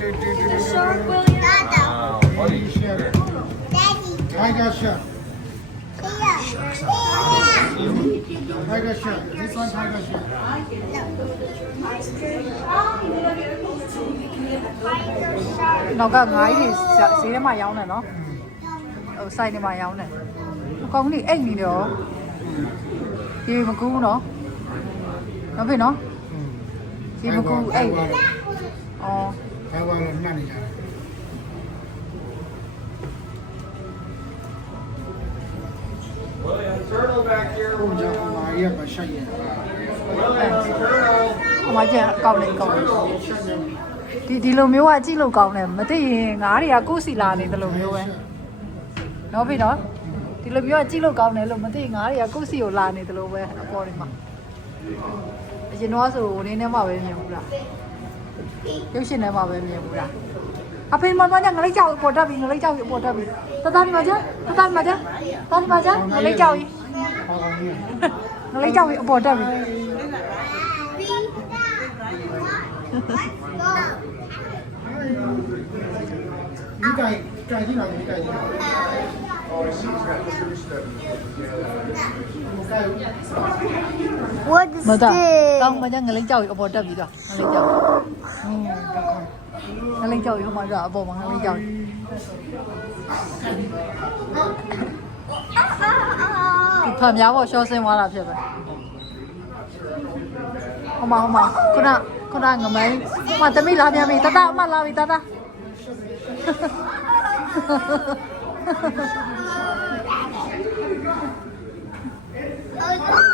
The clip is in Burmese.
What are you sharing? Tiger shark. Tiger shark. This one tiger shark. နောက်ကငါးကြီးဈေးထဲမှာရောင်းတယ်နော်ဟိုဆိုင်ထဲမှာရောင်းတယ်အကောင်ကြီးအိတ်နေတယ်ရောဒီမကူးနော်နော်ဖေနော်ဒီမကူးအိတ်အော် Taiwan လို့မှတ်နေကြတယ် William, turtle back here. ဘုံကြောင့်မာရီကရှိုက်ရ William, turtle. ဟိုမှာကျကောင်းနေကောင်းဒီလိုမျိုးကကြည့်လို့ကောင်းတယ်မသိရင်ငါးတွေကကိုယ်စီလာနေတယ်လို့မျိုးပဲနော်ဖေနော်ဒီလိုမျိုးကကြည့်လို့ကောင်းတယ်လို့မသိငါးတွေကကိုယ်စီကိုလာနေတယ်လို့ပဲအပေါ်ဒီမှာအရင်တော့ဆိုနေထဲမှာပဲမြင်ဘူးလားရုပ်ရှင်ထဲမှာပဲမြင်ဘူးလားအဖေမမညာငလေးကြောက်ပေါ်တက်ပြီငလေးကြောက်ပြီပေါ်တက်ပြီတသားဒီမှာကျတသားဒီမှာကျတသားဒီမှာကျငလေးကြောက်ပြီ ဟောကောင်းကြီး ငလေးကြောက်ပြီအပေါ်တက်ပြီ ဒီကြိုင်ကြိုင်ကြည့်လာဒီကြိုင်ကြည့်လာ What is မသား this? တောင်းမညာငလေးကြောက်ပြီအပေါ်တက်ပြီတော့ငလေးကြောက်ငလေးကြောက်ပြီဟိုမှာကျအပေါ်မှာငလေးကြောက်ဒီဖမ်းများပေါ်ရှော့ဆင်းသွားတာဖြစ်ပဲဟိုမှာခုနငမိုင်းဟိုမှာတမိလာပြန်ပြီတတအမလာပြီတတ Oh,